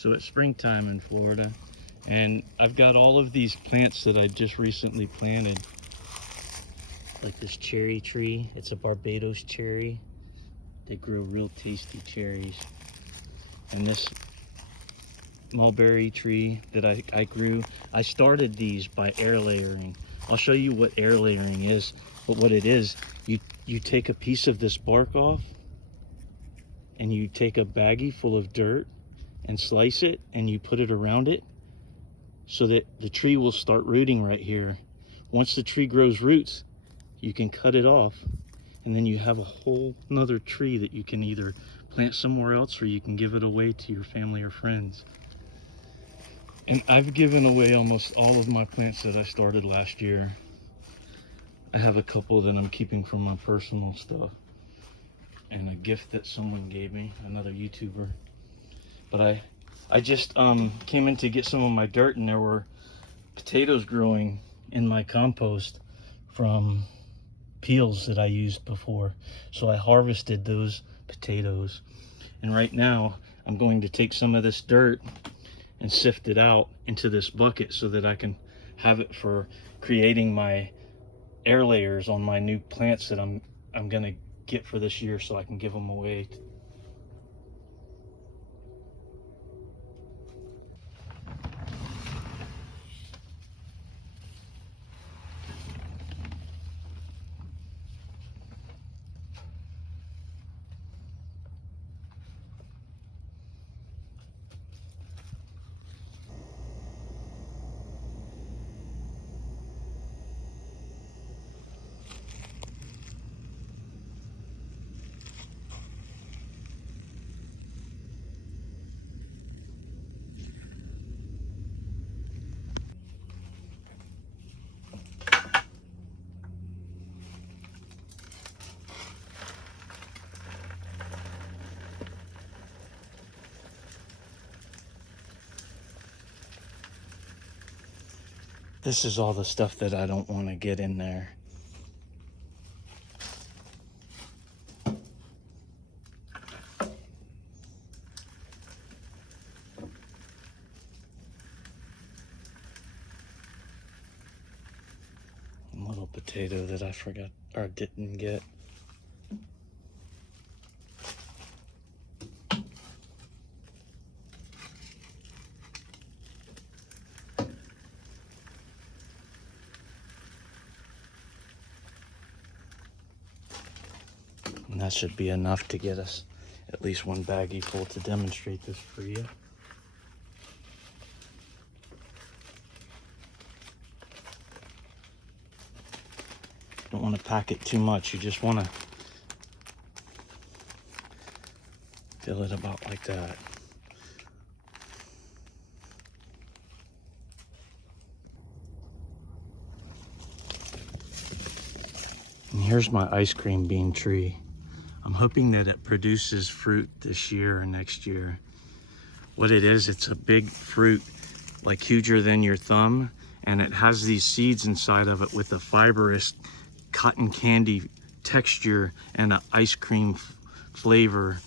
So it's springtime in Florida, and I've got all of these plants that I just recently planted. Like this cherry tree, it's a Barbados cherry. They grow real tasty cherries. And this mulberry tree that I grew, I started these by air layering. I'll show you what air layering is, but what it is, you take a piece of this bark off, and you take a baggie full of dirt and slice it, and you put it around it so that the tree will start rooting right here. Once the tree grows roots, you can cut it off, and then you have a whole nother tree that you can either plant somewhere else or you can give it away to your family or friends. And I've given away almost all of my plants that I started last year. I have a couple that I'm keeping from my personal stuff, and a gift that someone gave me, another YouTuber. But I just came in to get some of my dirt, and there were potatoes growing in my compost from peels that I used before. So I harvested those potatoes, and right now I'm going to take some of this dirt and sift it out into this bucket so that I can have it for creating my air layers on my new plants that I'm gonna get for this year, so I can give them away. This is all the stuff that I don't want to get in there. A little potato that I forgot or didn't get. And that should be enough to get us at least one baggie full to demonstrate this for you. Don't want to pack it too much. You just want to fill it about like that. And here's my ice cream bean tree. I'm hoping that it produces fruit this year or next year. What it is, it's a big fruit, like huger than your thumb, and it has these seeds inside of it with a fibrous cotton candy texture and an ice cream flavor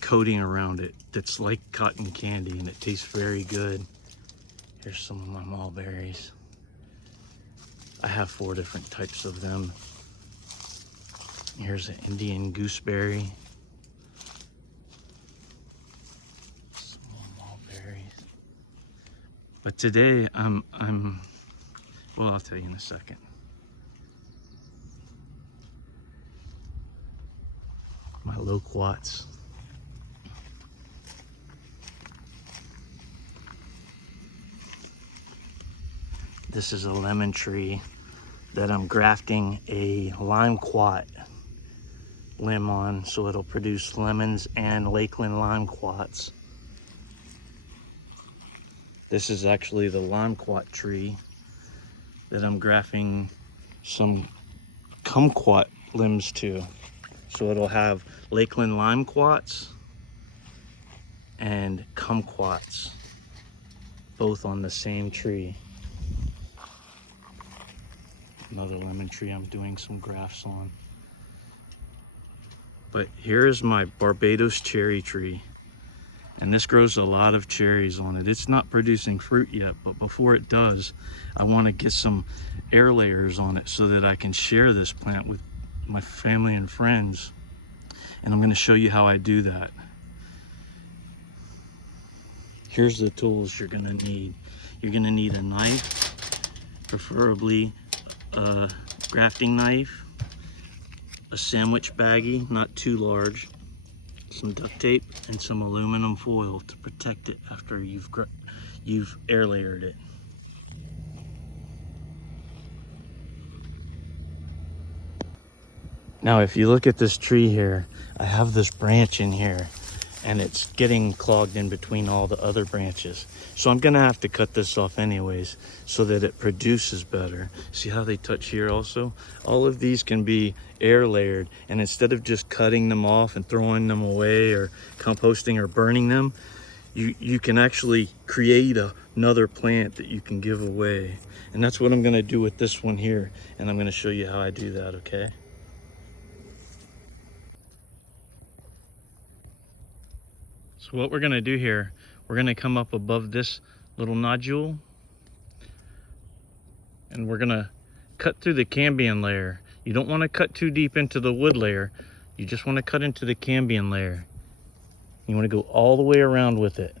coating around it that's like cotton candy, and it tastes very good. Here's some of my mulberries. I have 4 different types of them. Here's an Indian gooseberry. Some more mulberries. But today well, I'll tell you in a second. My loquats. This is a lemon tree that I'm grafting a limequat limb on, so it'll produce lemons and Lakeland limequats. This is actually the limequat tree that I'm grafting some kumquat limbs to. So it'll have Lakeland limequats and kumquats, both on the same tree. Another lemon tree I'm doing some grafts on. But here is my Barbados cherry tree. And this grows a lot of cherries on it. It's not producing fruit yet, but before it does, I want to get some air layers on it so that I can share this plant with my family and friends. And I'm going to show you how I do that. Here's the tools you're going to need. You're going to need a knife, preferably a grafting knife, a sandwich baggie, not too large, some duct tape, and some aluminum foil to protect it after you've air layered it. Now, if you look at this tree here, I have this branch in here and it's getting clogged in between all the other branches. So I'm gonna have to cut this off anyways so that it produces better. See how they touch here also? All of these can be air layered, and instead of just cutting them off and throwing them away or composting or burning them, you can actually create another plant that you can give away. And that's what I'm gonna do with this one here. And I'm gonna show you how I do that, okay? So what we're gonna do here, we're gonna come up above this little nodule and we're gonna cut through the cambium layer. You don't wanna cut too deep into the wood layer. You just wanna cut into the cambium layer. You wanna go all the way around with it.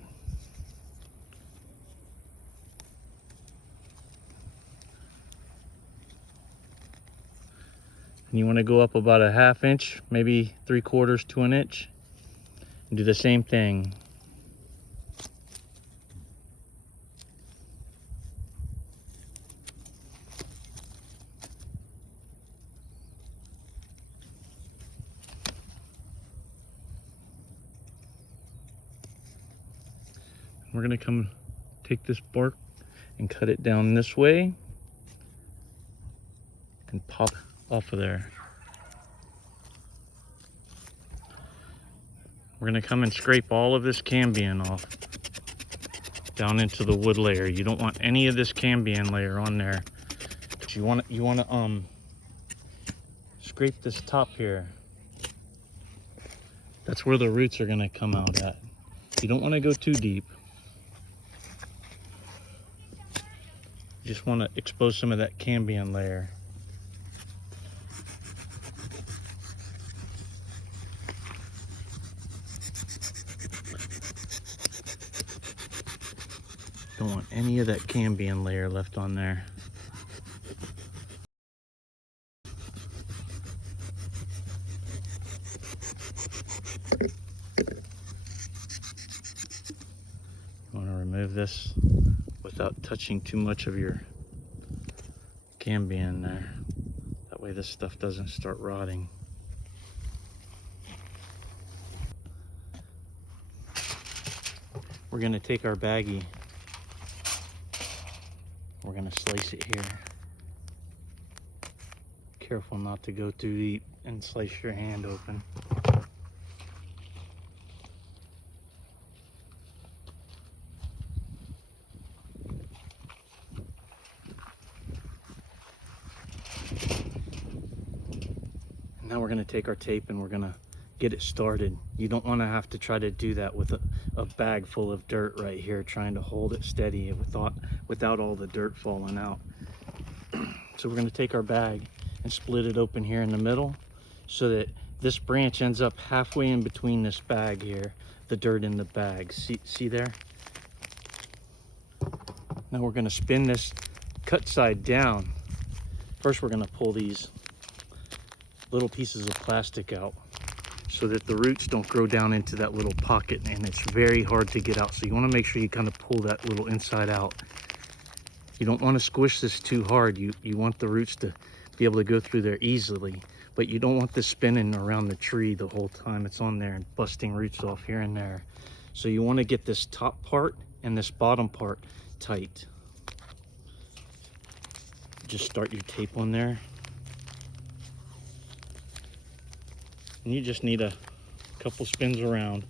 And you wanna go up about a ½ inch, maybe 3/4 to an inch. And do the same thing. We're gonna come take this bark and cut it down this way and pop off of there. We're gonna come and scrape all of this cambium off down into the wood layer. You don't want any of this cambium layer on there. But you want to scrape this top here. That's where the roots are gonna come out at. You don't want to go too deep. You just want to expose some of that cambium layer. Don't want any of that cambium layer left on there. You want to remove this without touching too much of your cambium there. That way this stuff doesn't start rotting. We're going to take our baggie. We're going to slice it here. Careful not to go too deep and slice your hand open. Now we're going to take our tape and we're going to get it started. You don't want to have to try to do that with a bag full of dirt right here, trying to hold it steady without all the dirt falling out. So we're going to take our bag and split it open here in the middle so that this branch ends up halfway in between this bag here, the dirt in the bag. See there? Now we're going to spin this cut side down. First we're going to pull these little pieces of plastic out so that the roots don't grow down into that little pocket, and it's very hard to get out. So you want to make sure you kind of pull that little inside out. You don't want to squish this too hard. You want the roots to be able to go through there easily, but you don't want this spinning around the tree the whole time it's on there and busting roots off here and there. So you want to get this top part and this bottom part tight. Just start your tape on there. And you just need a couple spins around.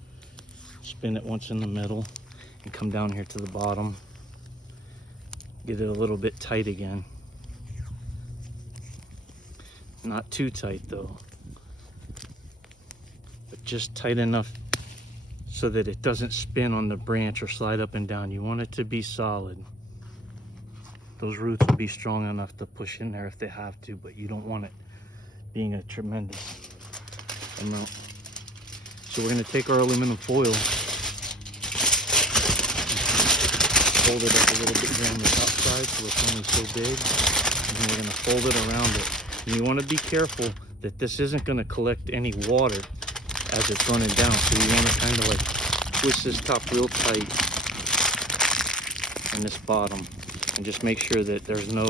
Spin it once in the middle and come down here to the bottom. Get it a little bit tight again. Not too tight though, but just tight enough so that it doesn't spin on the branch or slide up and down. You want it to be solid. Those roots will be strong enough to push in there if they have to, but you don't want it being a tremendous amount. So we're going to take our aluminum foil, fold it up a little bit here on the top side so it's only so big, and then we're going to fold it around it. And you want to be careful that this isn't going to collect any water as it's running down, so you want to kind of like twist this top real tight and this bottom, and just make sure that there's no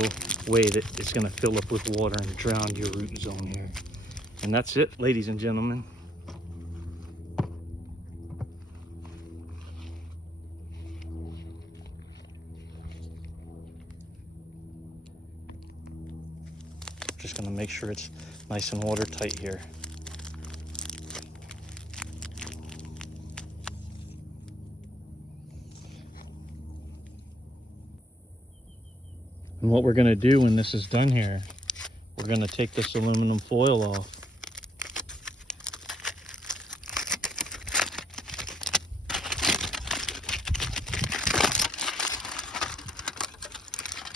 way that it's going to fill up with water and drown your root zone here. And that's it, ladies and gentlemen. Just going to make sure it's nice and watertight here. And what we're going to do when this is done here, we're going to take this aluminum foil off.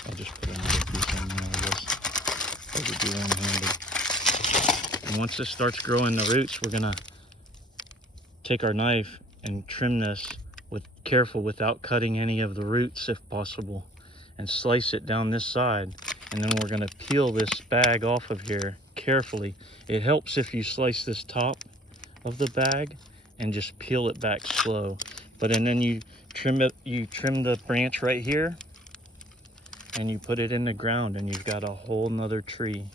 I'll just put another piece in there of this. I could do one-handed. And once this starts growing the roots, we're going to take our knife and trim this careful without cutting any of the roots if possible, and slice it down this side. And then we're going to peel this bag off of here carefully. It helps if you slice this top of the bag and just peel it back slow. And then you trim the branch right here and you put it in the ground, and you've got a whole nother tree.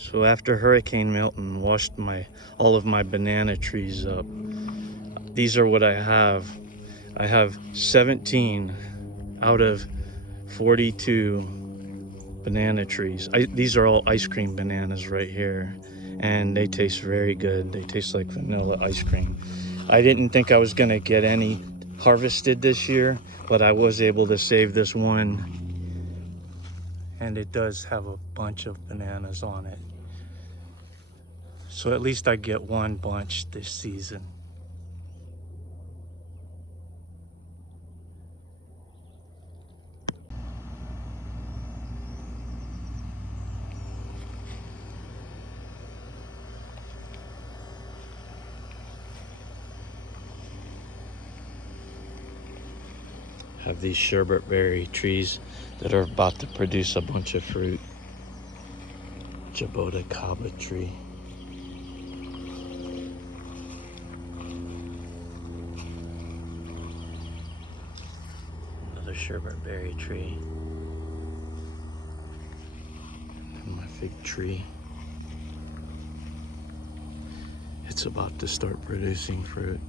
So after Hurricane Milton washed all of my banana trees up, these are what I have. I have 17 out of 42 banana trees. These are all ice cream bananas right here, and they taste very good. They taste like vanilla ice cream. I didn't think I was gonna get any harvested this year, but I was able to save this one, and it does have a bunch of bananas on it. So at least I get one bunch this season. Have these sherbet berry trees that are about to produce a bunch of fruit. Jabota kaba tree. Another sherbet berry tree. And my fig tree. It's about to start producing fruit.